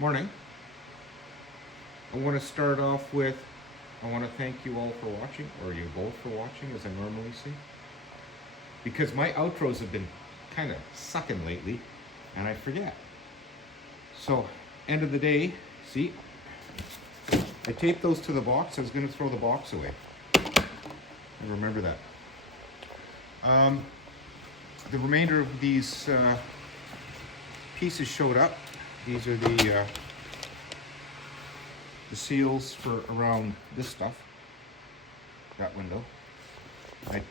Morning. I want to start off with, I want to thank you all for watching, or you both for watching, as I normally say, because my outros have been kind of sucking lately, and I forget. So, end of the day, see, I taped those to the box. I was going to throw the box away. I remember that. The remainder of these pieces showed up. These are the seals for around this stuff, that window. I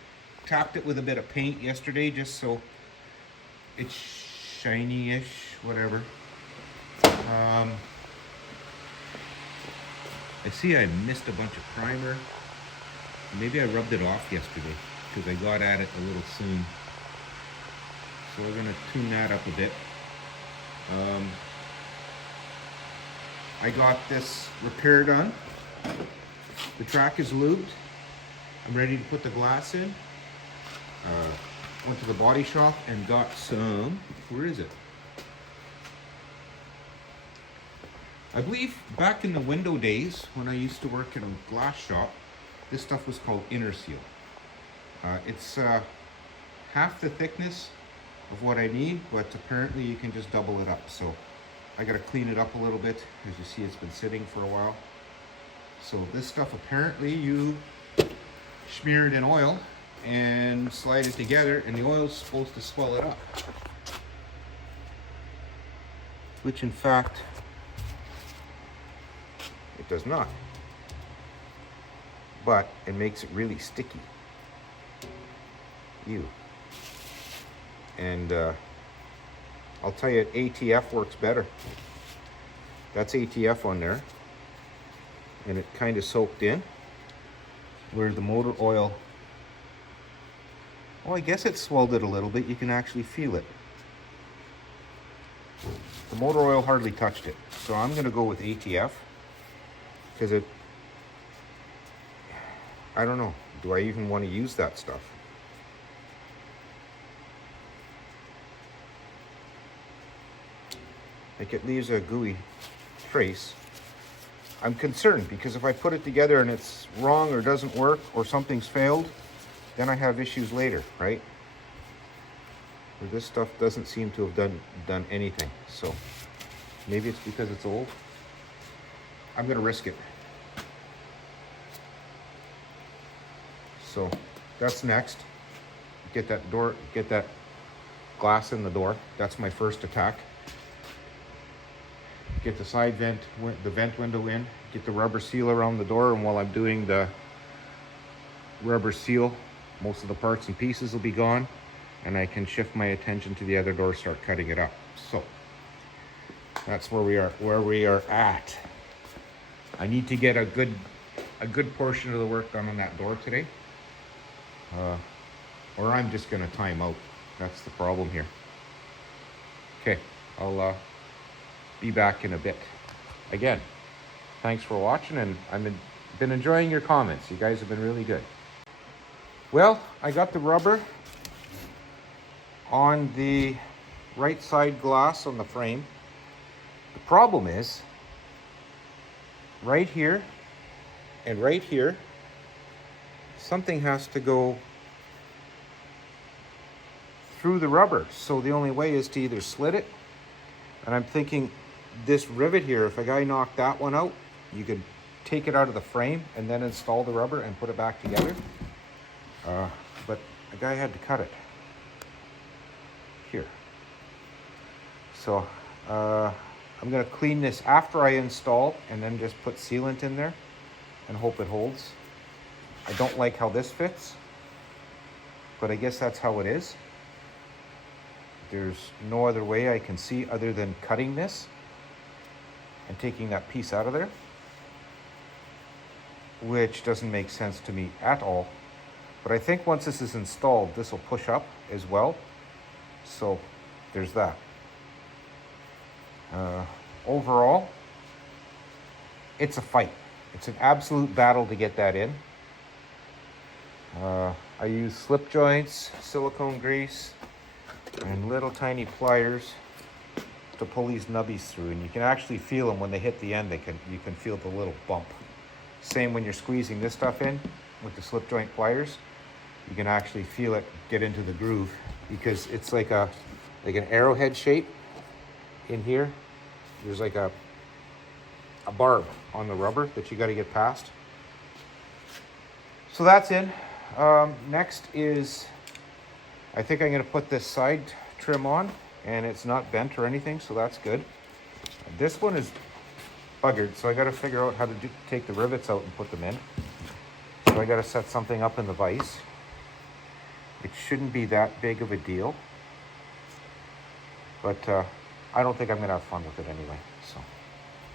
tapped it with a bit of paint yesterday just so it's shiny-ish, whatever. I see I missed a bunch of primer. Maybe I rubbed it off yesterday because I got at it a little soon. So we're gonna tune that up a bit. I got this repair done. The track is lubed. I'm ready to put the glass in. Went to the body shop and got some, where is it? I believe back in the window days when I used to work in a glass shop, this stuff was called inner seal. It's half the thickness of what I need, but apparently you can just double it up. So I gotta clean it up a little bit. As you see, it's been sitting for a while. So this stuff, apparently you smear it in oil and slide it together, and the oil's supposed to swell it up. Which in fact, it does not. But it makes it really sticky. Ew. And I'll tell you, ATF works better. That's ATF on there. And it kind of soaked in. Where the motor oil, well, I guess it swelled it a little bit. You can actually feel it. The motor oil hardly touched it. So I'm gonna go with ATF. Because it, I don't know, do I even want to use that stuff? Like, it leaves a gooey trace. I'm concerned because if I put it together and it's wrong or doesn't work or something's failed, then I have issues later, right? Where this stuff doesn't seem to have done anything. So maybe it's because it's old. I'm gonna risk it. So that's next. Get that door, get that glass in the door. That's my first attack. Get the side vent, the vent window in, get the rubber seal around the door, and while I'm doing the rubber seal, most of the parts and pieces will be gone, and I can shift my attention to the other door, start cutting it up. So that's where we are at. I need to get a good portion of the work done on that door today, or I'm just gonna time out. That's the problem here. Okay, I'll be back in a bit. Again, thanks for watching, and I've been enjoying your comments. You guys have been really good. Well, I got the rubber on the right side glass on the frame. The problem is, right here and right here, something has to go through the rubber. So the only way is to either slit it, and I'm thinking this rivet here, if a guy knocked that one out, you could take it out of the frame and then install the rubber and put it back together. But a guy had to cut it here. So I'm gonna clean this after I install and then just put sealant in there and hope it holds. I don't like how this fits, but I guess that's how it is. There's no other way I can see other than cutting this and taking that piece out of there, which doesn't make sense to me at all. But I think once this is installed, this will push up as well. So there's that. Overall, it's a fight. It's an absolute battle to get that in. I use slip joints, silicone grease, and little tiny pliers to pull these nubbies through, and you can actually feel them when they hit the end. You can feel the little bump. Same when you're squeezing this stuff in with the slip joint pliers. You can actually feel it get into the groove because it's like an arrowhead shape in here. There's like a barb on the rubber that you got to get past. So that's in. Next is, I think I'm going to put this side trim on, and it's not bent or anything, so that's good. This one is buggered, so I got to figure out how to take the rivets out and put them in. So I got to set something up in the vise. It shouldn't be that big of a deal, but I don't think I'm going to have fun with it anyway. So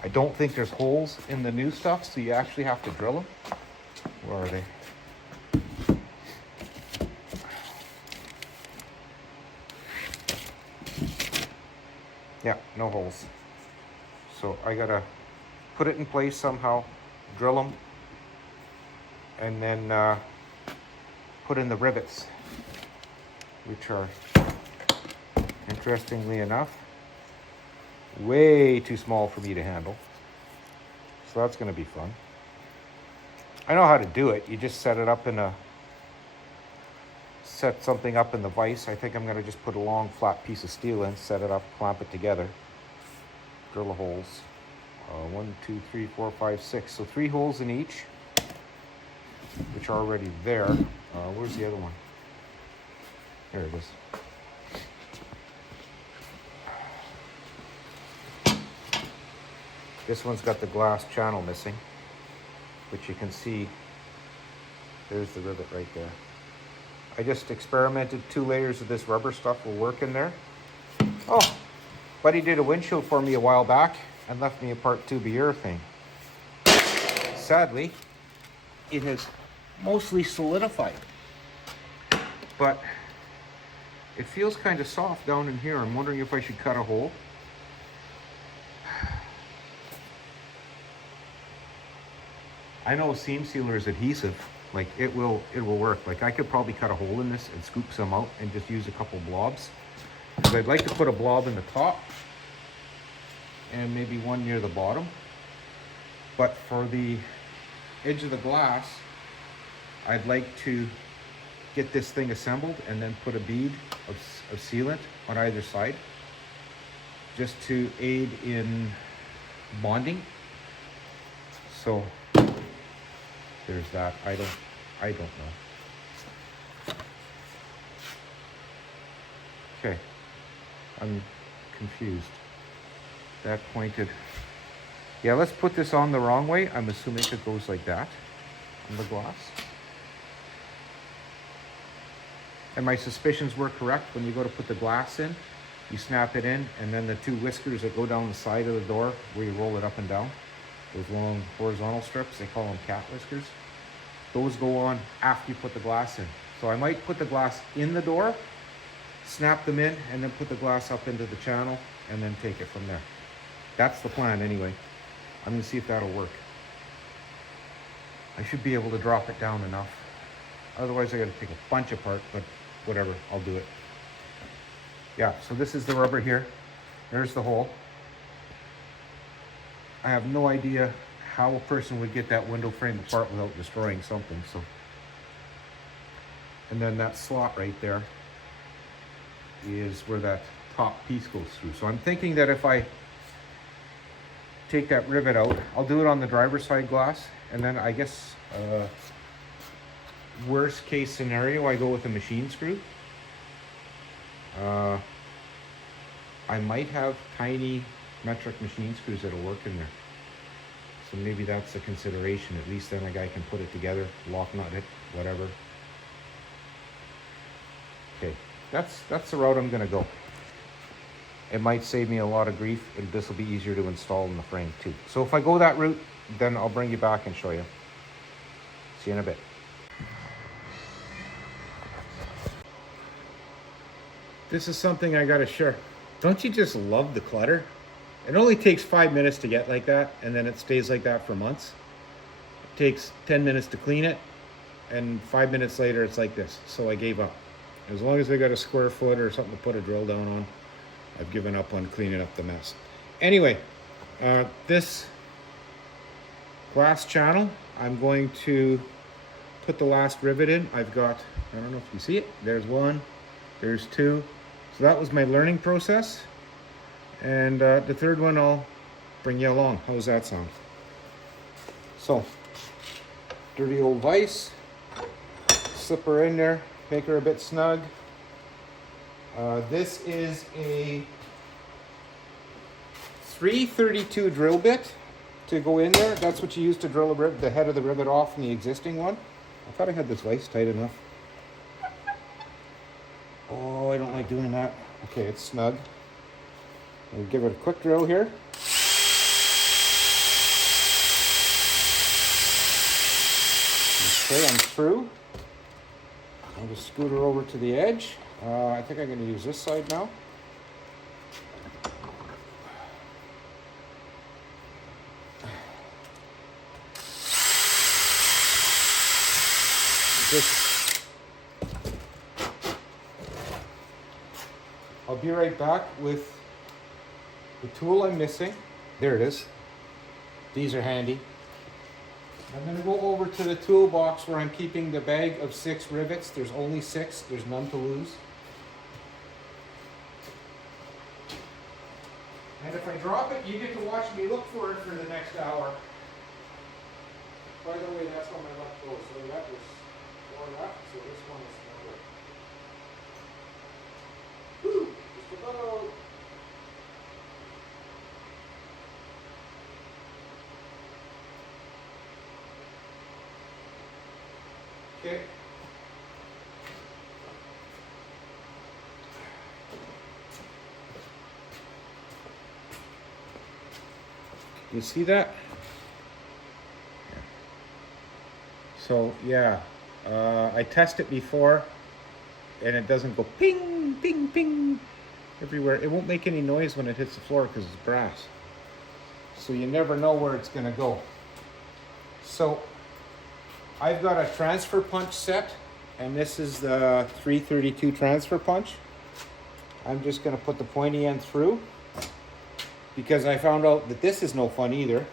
I don't think there's holes in the new stuff, so you actually have to drill them. Where are they? Yeah, no holes. So I gotta put it in place somehow, drill them, and then put in the rivets, which are, interestingly enough, way too small for me to handle. So that's gonna be fun. I know how to do it. You just set something up in the vise. I think I'm gonna just put a long flat piece of steel in, set it up, clamp it together, drill the holes. 1, 2, 3, 4, 5, 6. So 3 holes in each, which are already there. Where's the other one? There it is. This one's got the glass channel missing, which you can see. There's the rivet right there. I just experimented. 2 layers of this rubber stuff will work in there. Oh, buddy did a windshield for me a while back and left me a part 2 urethane. Sadly, it has mostly solidified, but it feels kind of soft down in here. I'm wondering if I should cut a hole. I know seam sealer is adhesive. Like it will work. Like I could probably cut a hole in this and scoop some out and just use a couple blobs. Because I'd like to put a blob in the top and maybe one near the bottom. But for the edge of the glass, I'd like to get this thing assembled and then put a bead of sealant on either side, just to aid in bonding. So there's that. I don't know. Okay, I'm confused. That pointed. Yeah, let's put this on the wrong way. I'm assuming it goes like that on the glass. And my suspicions were correct. When you go to put the glass in, you snap it in, and then the 2 whiskers that go down the side of the door where you roll it up and down, those long horizontal strips, they call them cat whiskers. Those go on after you put the glass in. So I might put the glass in the door, snap them in, and then put the glass up into the channel, and then take it from there. That's the plan anyway. I'm gonna see if that'll work. I should be able to drop it down enough. Otherwise I gotta take a bunch apart, but whatever, I'll do it. Yeah, so this is the rubber here. There's the hole. I have no idea how a person would get that window frame apart without destroying something, so. And then that slot right there is where that top piece goes through. So I'm thinking that if I take that rivet out, I'll do it on the driver's side glass, and then I guess worst case scenario, I go with a machine screw. I might have tiny metric machine screws that'll work in there. So maybe that's a consideration. At least then a guy can put it together, lock nut it, whatever. Okay, that's the route I'm gonna go. It might save me a lot of grief, and this will be easier to install in the frame too. So if I go that route, then I'll bring you back and show you. See you in a bit. This is something I gotta share. Don't you just love the clutter? It only takes 5 minutes to get like that, and then it stays like that for months. It takes 10 minutes to clean it, and 5 minutes later it's like this. So I gave up. As long as I got a square foot or something to put a drill down on, I've given up on cleaning up the mess. Anyway, this glass channel, I'm going to put the last rivet in. I've got, I don't know if you see it, there's one, there's two. So that was my learning process. And the third one I'll bring you along. How's that sound? So, dirty old vise, slip her in there, make her a bit snug. This is a 332 drill bit to go in there. That's what you use to drill the head of the rivet off from the existing one. I thought I had this vise tight enough. Oh, I don't like doing that. Okay, it's snug. We'll give it a quick drill here. Okay, I'm through. I'll just scoot her over to the edge. I think I'm going to use this side now. I'll be right back with the tool I'm missing. There it is. These are handy. I'm going to go over to the toolbox where I'm keeping the bag of 6 rivets. There's only 6. There's none to lose. And if I drop it, you get to watch me look for it for the next hour. By the way, that's how my luck goes. So that was 4 left, so this one is number. Woo! Just about. Okay. You see that? So yeah, I tested before and it doesn't go ping, ping, ping everywhere. It won't make any noise when it hits the floor because it's brass. So you never know where it's gonna go. So I've got a transfer punch set, and this is the 332 transfer punch. I'm just gonna put the pointy end through because I found out that this is no fun either.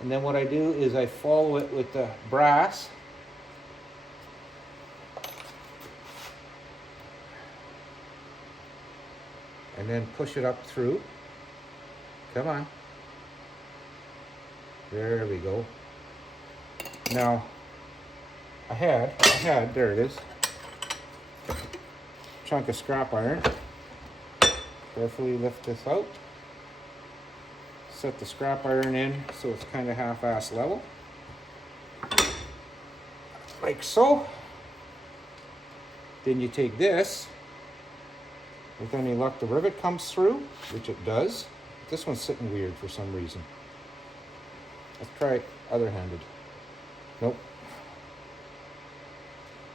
And then what I do is I follow it with the brass. And then push it up through. Come on. There we go. Now, I had, there it is. Chunk of scrap iron. Carefully lift this out. Set the scrap iron in so it's kind of half-ass level. Like so. Then you take this. With any luck, the rivet comes through, which it does. This one's sitting weird for some reason. Let's try it other-handed. Nope.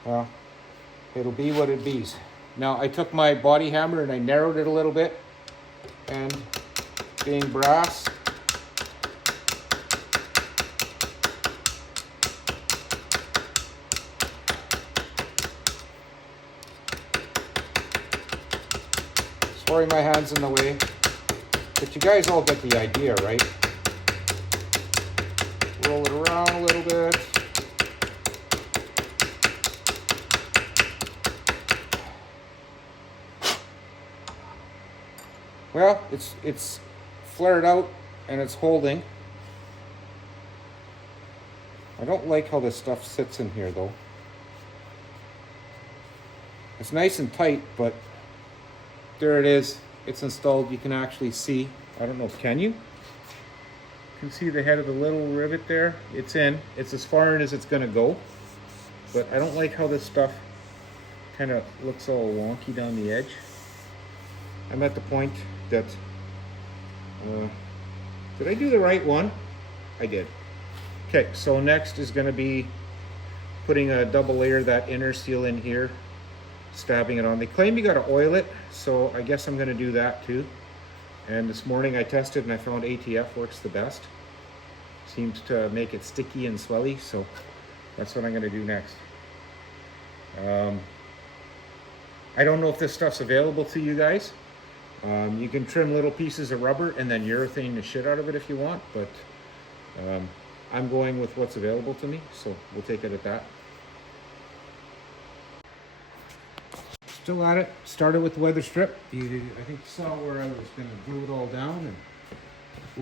Well, it'll be what it bees. Now, I took my body hammer and I narrowed it a little bit. And being brass, sorry my hand's in the way, but you guys all get the idea, right? Roll it around a little bit. Well, it's flared out and it's holding. I don't like how this stuff sits in here though. It's nice and tight, but there it is. It's installed. You can actually see, I don't know, can you? You can see the head of the little rivet there. It's in. It's as far in as it's going to go. But I don't like how this stuff kind of looks all wonky down the edge. I'm at the point that, did I do the right one? I did. Okay, so next is going to be putting a double layer of that inner seal in here, stabbing it on. They claim you got to oil it, so I guess I'm going to do that too. And this morning I tested and I found ATF works the best. Seems to make it sticky and swelly, so that's what I'm going to do next. I don't know if this stuff's available to you guys. You can trim little pieces of rubber and then urethane the shit out of it if you want, but I'm going with what's available to me, so we'll take it at that. Still at it. Started with the weather strip. I think you saw where I was going to glue it all down, and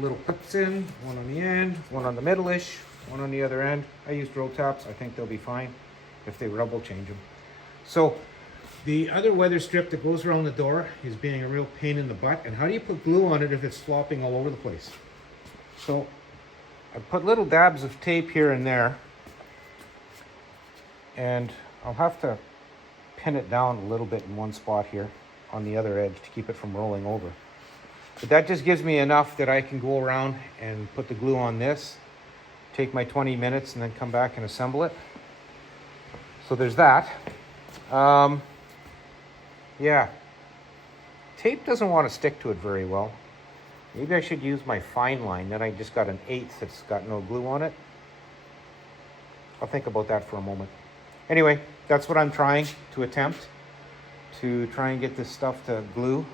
little clips in, one on the end, one on the middle-ish, one on the other end. I used roll taps. I think they'll be fine. If they rub, we'll change them. So the other weather strip that goes around the door is being a real pain in the butt. And how do you put glue on it if it's flopping all over the place? So I put little dabs of tape here and there, and I'll have to pin it down a little bit in one spot here on the other edge to keep it from rolling over. But that just gives me enough that I can go around and put the glue on this, take my 20 minutes, and then come back and assemble it. So there's that. Yeah. Tape doesn't want to stick to it very well. Maybe I should use my fine line. Then I just got an 1/8 that's got no glue on it. I'll think about that for a moment. Anyway, that's what I'm trying to attempt, to try and get this stuff to glue.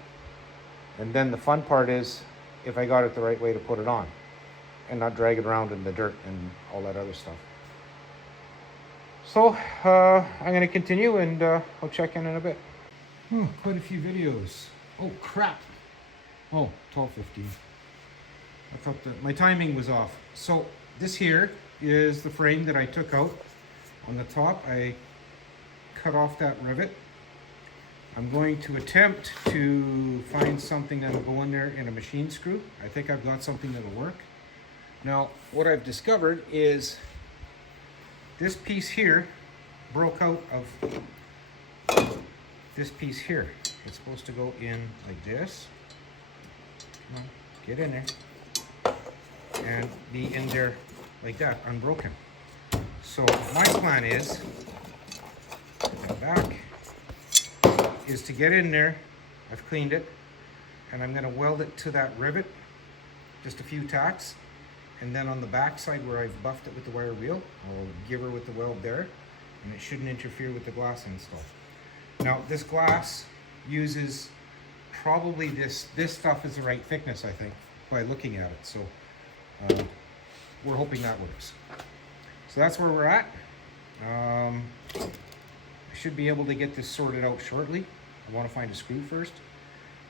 And then the fun part is if I got it the right way to put it on and not drag it around in the dirt and all that other stuff. So I'm going to continue, and I'll check in a bit. Quite a few videos. Oh, crap. Oh, 12:15. I thought that my timing was off. So this here is the frame that I took out. On the top, I cut off that rivet. I'm going to attempt to find something that'll go in there in a machine screw. I think I've got something that'll work. Now, what I've discovered is this piece here broke out of this piece here. It's supposed to go in like this. Come on, get in there. And be in there like that, unbroken. So my plan is, back, is to get in there. I've cleaned it, and I'm going to weld it to that rivet, just a few tacks, and then on the back side where I've buffed it with the wire wheel, I'll give her with the weld there, and it shouldn't interfere with the glass install. Now this glass uses probably this stuff is the right thickness, I think, by looking at it. So we're hoping that works. So that's where we're at. I should be able to get this sorted out shortly. I want to find a screw first,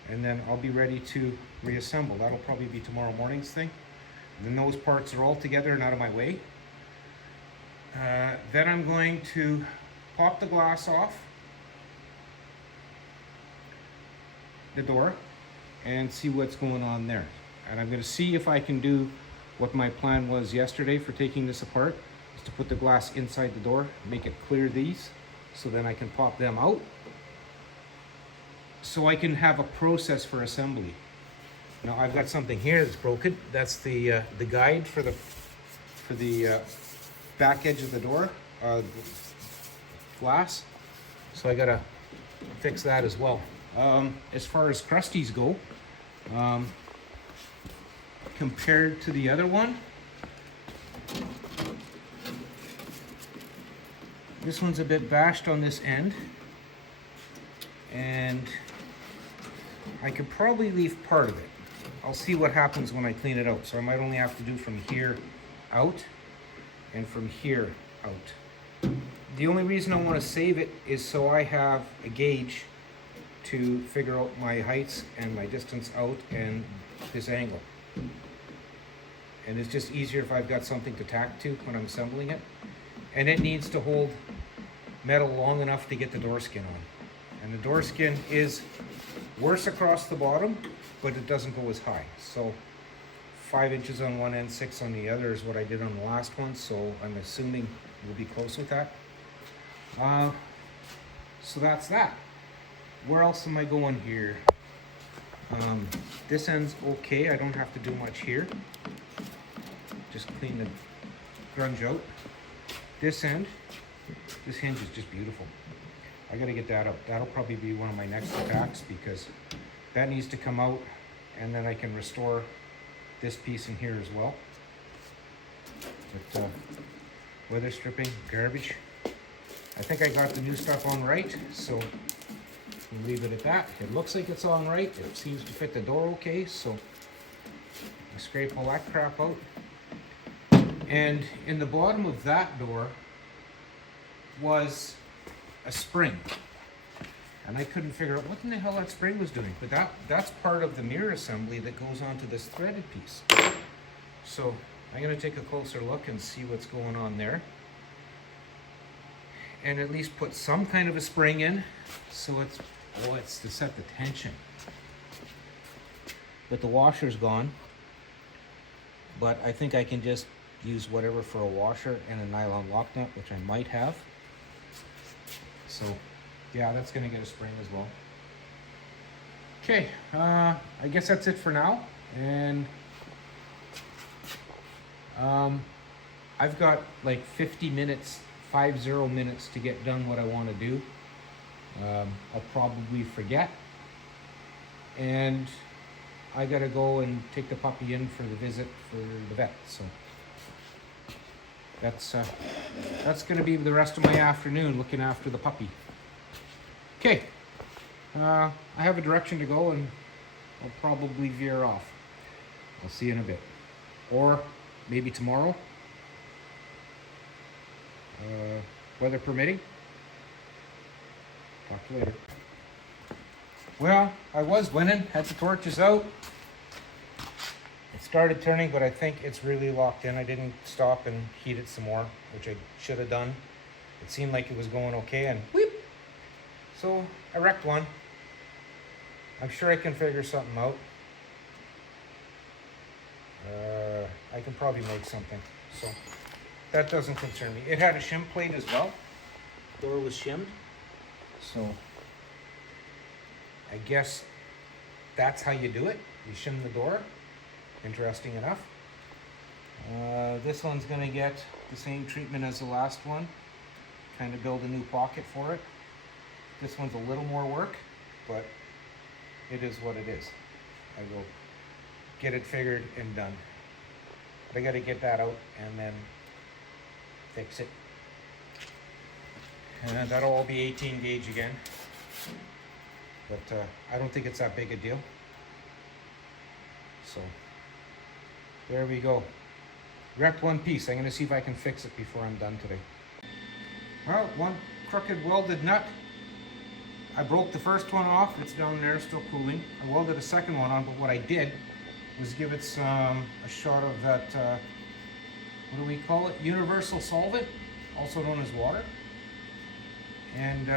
and then I'll be ready to reassemble. That'll probably be tomorrow morning's thing. And then those parts are all together and out of my way. Then I'm going to pop the glass off the door and see what's going on there. And I'm going to see if I can do what my plan was yesterday for taking this apart, is to put the glass inside the door, make it clear these, so then I can pop them out, so I can have a process for assembly. Now I've got something here that's broken. That's the guide for the back edge of the door glass. So I gotta fix that as well. As far as crusties go, compared to the other one, this one's a bit bashed on this end, and I could probably leave part of it. I'll see what happens when I clean it out. So I might only have to do from here out and from here out. The only reason I want to save it is so I have a gauge to figure out my heights and my distance out and this angle. And it's just easier if I've got something to tack to when I'm assembling it. And it needs to hold metal long enough to get the door skin on. And the door skin is worse across the bottom, but it doesn't go as high. So 5 inches on one end, 6 on the other is what I did on the last one. So I'm assuming we'll be close with that. So that's that. Where else am I going here? This end's okay. I don't have to do much here. Just clean the grunge out. This end, this hinge is just beautiful. I gotta get that up. That'll probably be one of my next attacks, because that needs to come out, and then I can restore this piece in here as well. But weather stripping, garbage. I think I got the new stuff on right, so we'll leave it at that. It looks like it's on right. It seems to fit the door okay, so I scrape all that crap out. And in the bottom of that door was a spring. And I couldn't figure out what in the hell that spring was doing. But that's part of the mirror assembly that goes onto this threaded piece. So I'm going to take a closer look and see what's going on there. And at least put some kind of a spring in. So it's to set the tension. But the washer's gone. But I think I can just use whatever for a washer and a nylon lock nut, which I might have. So yeah, that's gonna get a spring as well. Okay, I guess that's it for now. And I've got like 50 minutes, 50 minutes to get done what I want to do. I'll probably forget. And I gotta go and take the puppy in for the visit for the vet. So that's gonna be the rest of my afternoon looking after the puppy. Okay, I have a direction to go and I'll probably veer off. I'll see you in a bit. Or maybe tomorrow, weather permitting. Talk to you later. Well, I was winning, had the torches out. It started turning, but I think it's really locked in. I didn't stop and heat it some more, which I should have done. It seemed like it was going okay, and whoop! So I wrecked one. I'm sure I can figure something out. I can probably make something, so that doesn't concern me. It had a shim plate as well. The door was shimmed, so I guess that's how you do it. You shim the door. Interesting enough. This one's gonna get the same treatment as the last one. Kind of build a new pocket for it. This one's a little more work, but it is what it is. I will get it figured and done. But I gotta get that out and then fix it. And that'll all be 18 gauge again. But I don't think it's that big a deal. So there we go. Wrecked one piece. I'm gonna see if I can fix it before I'm done today. Well, one crooked welded nut. I broke the first one off. It's down there, still cooling. I welded a second one on, but what I did was give it a shot of that, what do we call it? Universal solvent, also known as water. And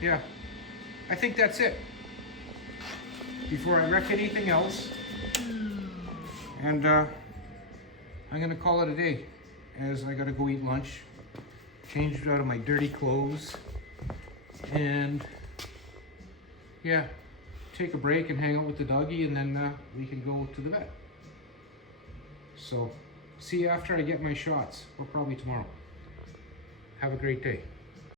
yeah, I think that's it. Before I wreck anything else. And I'm gonna call it a day, as I gotta go eat lunch, change out of my dirty clothes, and yeah, take a break and hang out with the doggy, and then we can go to the vet. So see you after I get my shots, or probably tomorrow. Have a great day.